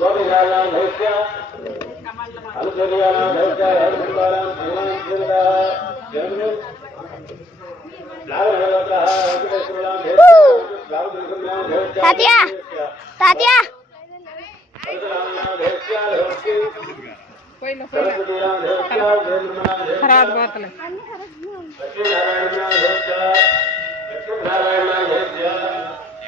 गोविंदाराम भैस्या हलचरियाराम भैस्या हरभंडाराम भगवान शिवदा जन्म तात्या तात्या. खराब बात लक्ष्मी नारायण नारायण नारायण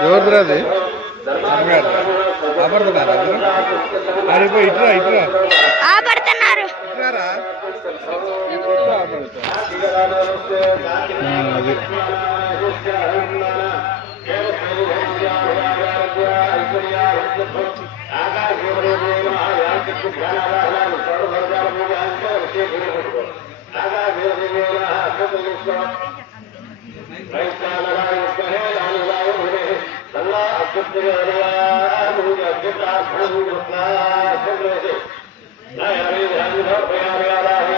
ఎవరిదిరా అది? అమర్దనారా ఆడిపోయి ఇట్రా ఇట్రా ఆ పడుతున్నారు ఇట్రారా அது لا يريد أن يربي على الله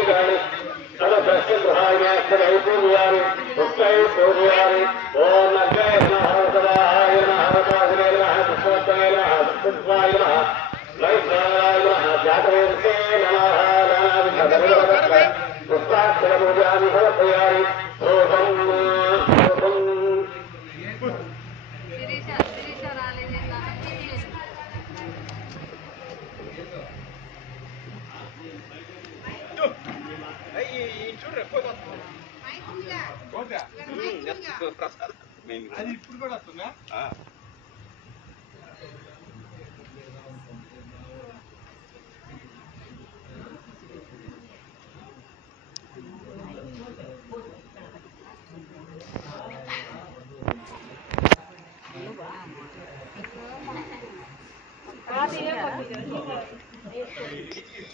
तयारी మూడు సార్లు చెప్తున్నా మూడు రోజులు జ్యోతిర్వాదాలయాని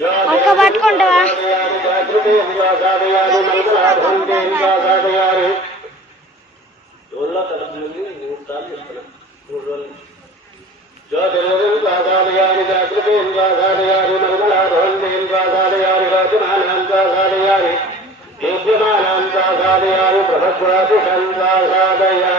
రాజమానాందాదాలయాని పట్టుకుంటావా? ప్రభద్వాదిషందాదాలయాని దీపారాధనస్తు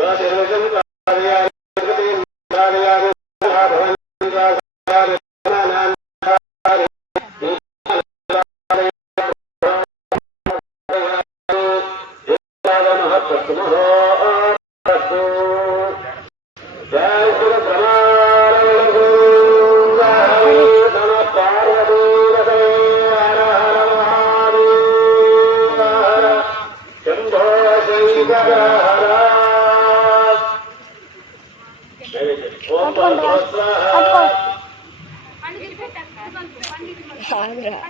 我要点这是哪里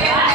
Yeah.